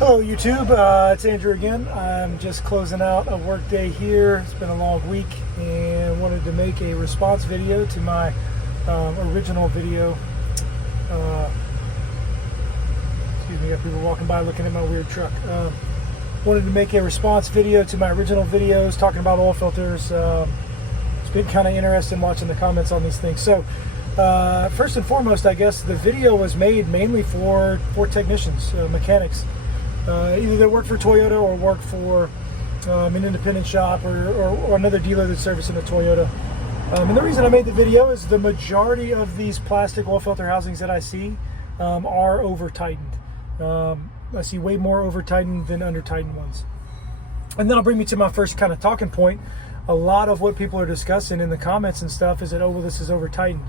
Hello YouTube, it's Andrew again. I'm just closing out a work day here. It's been a long week and wanted to make a response video to my original video. Excuse me, got people walking by looking at my weird truck. Wanted to make a response video to my original videos talking about oil filters. It's been kind of interesting watching the comments on these things. So first and foremost, I guess the video was made mainly for technicians, mechanics. Either they work for Toyota or work for an independent shop or another dealer that's servicing a Toyota. And the reason I made the video is the majority of these plastic oil filter housings that I see are over tightened. I see way more over tightened than under tightened ones. And that'll bring me to my first kind of talking point. A lot of what people are discussing in the comments and stuff is that, oh, well, this is over tightened.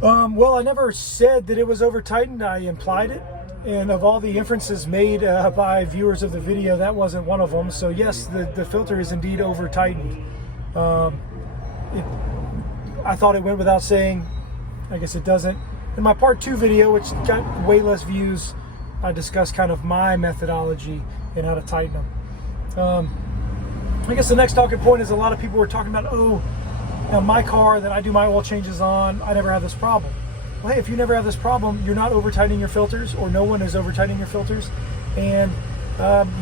Well, I never said that it was over tightened. I implied it. And of all the inferences made by viewers of the video, that wasn't one of them. So yes, the filter is indeed over tightened. I thought it went without saying. I guess it doesn't. In my part 2 video, which got way less views, I discussed kind of my methodology and how to tighten them. I guess the next talking point is a lot of people were talking about, oh, now my car that I do my oil changes on, I never have this problem. Well, hey, if you never have this problem, you're not over tightening your filters, or no one is over tightening your filters, and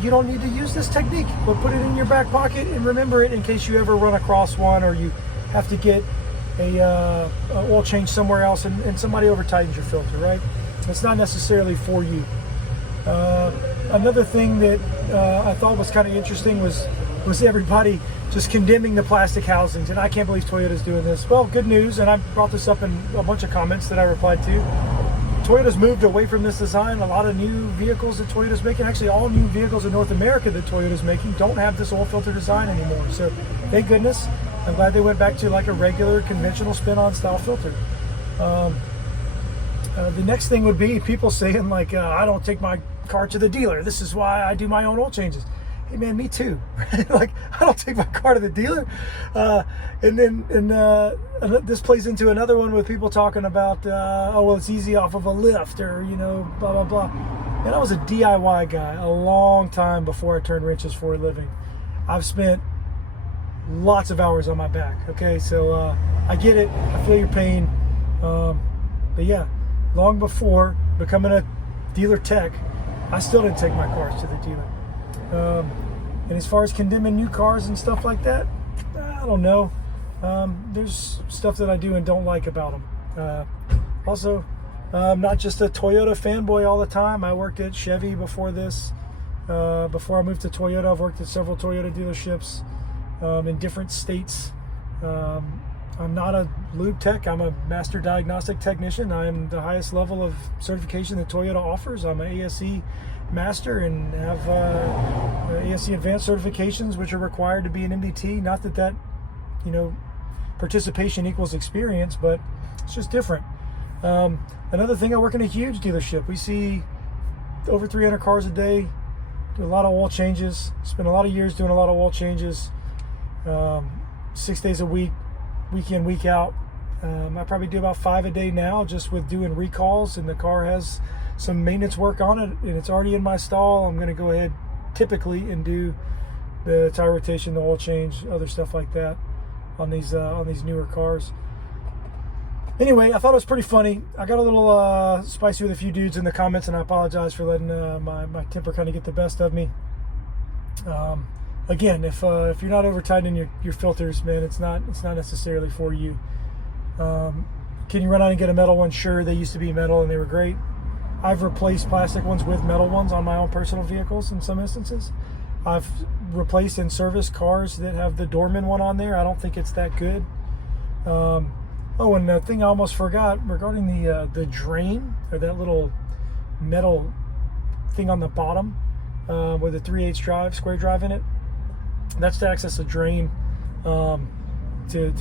you don't need to use this technique. But put it in your back pocket and remember it in case you ever run across one, or you have to get a oil change somewhere else and somebody over tightens your filter, right? It's not necessarily for you. Another thing that I thought was kind of interesting was everybody just condemning the plastic housings, and I can't believe Toyota's doing this. Well, good news, and I brought this up in a bunch of comments that I replied to. Toyota's moved away from this design. A lot of new vehicles that Toyota's making, actually all new vehicles in North America that Toyota's making, don't have this oil filter design anymore. So thank goodness. I'm glad they went back to like a regular conventional spin-on style filter. The next thing would be people saying like, I don't take my car to the dealer. This is why I do my own oil changes. Hey man, me too. Like, I don't take my car to the dealer. This plays into another one with people talking about, oh, well, it's easy off of a lift, or, you know, blah, blah, blah. And I was a DIY guy a long time before I turned wrenches for a living. I've spent lots of hours on my back. Okay, so I get it. I feel your pain. But yeah, long before becoming a dealer tech, I still didn't take my cars to the dealer. And as far as condemning new cars and stuff like that, I don't know. There's stuff that I do and don't like about them. Also, I'm not just a Toyota fanboy all the time. I worked at Chevy before this. Before I moved to Toyota, I've worked at several Toyota dealerships in different states. I'm not a lube tech. I'm a master diagnostic technician. I'm the highest level of certification that Toyota offers. I'm an ASE master and have ASE advanced certifications, which are required to be an MDT. Not that you know, participation equals experience, but it's just different. Another thing, I work in a huge dealership. We see over 300 cars a day, do a lot of oil changes, spend a lot of years doing a lot of oil changes, 6 days a week, week in, week out. I probably do about 5 a day now, just with doing recalls, and the car has some maintenance work on it and it's already in my stall. I'm going to go ahead typically and do the tire rotation, the oil change, other stuff like that on these newer cars. Anyway, I thought it was pretty funny. I got a little spicy with a few dudes in the comments, and I apologize for letting my temper kind of get the best of me. Again, if you're not over tightening your filters, man, it's not necessarily for you. Can you run out and get a metal one? Sure, they used to be metal and they were great. I've replaced plastic ones with metal ones on my own personal vehicles in some instances. I've replaced and serviced cars that have the Dorman one on there. I don't think it's that good. Oh, and the thing I almost forgot regarding the drain, or that little metal thing on the bottom with a 3/8 drive, square drive in it. That's to access a drain, to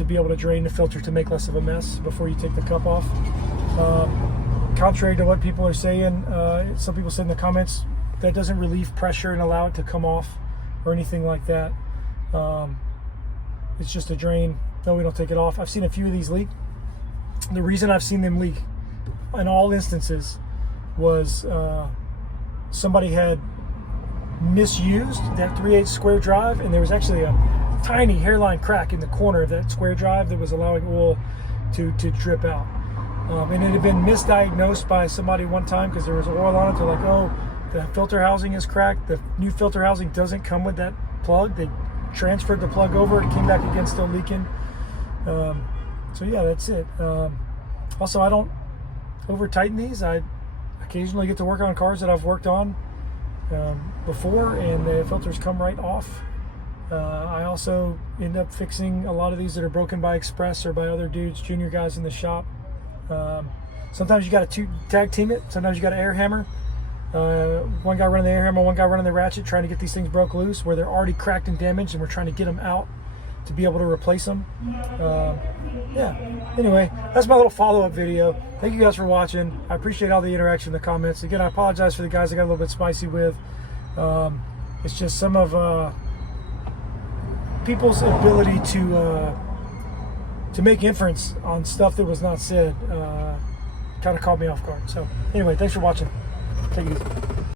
be able to drain the filter to make less of a mess before you take the cup off. Contrary to what people are saying, some people said in the comments, that doesn't relieve pressure and allow it to come off or anything like that. It's just a drain. No, we don't take it off. I've seen a few of these leak. The reason I've seen them leak in all instances was somebody had misused that 3/8 square drive, and there was actually a tiny hairline crack in the corner of that square drive that was allowing oil to drip out. And it had been misdiagnosed by somebody one time because there was oil on it. They're like, oh, the filter housing is cracked. The new filter housing doesn't come with that plug. They transferred the plug over. It came back again still leaking. So yeah, that's it. Also, I don't over tighten these. I occasionally get to work on cars that I've worked on before, and the filters come right off. I also end up fixing a lot of these that are broken by Express or by other dudes, junior guys in the shop. Sometimes you got to tag team it. Sometimes you got to air hammer. One guy running the air hammer, one guy running the ratchet, trying to get these things broke loose where they're already cracked and damaged, and we're trying to get them out to be able to replace them. Yeah. Anyway, that's my little follow-up video. Thank you guys for watching. I appreciate all the interaction in the comments. Again, I apologize for the guys I got a little bit spicy with. It's just some of people's ability to make inference on stuff that was not said kind of caught me off guard. So anyway, thanks for watching. Take it easy.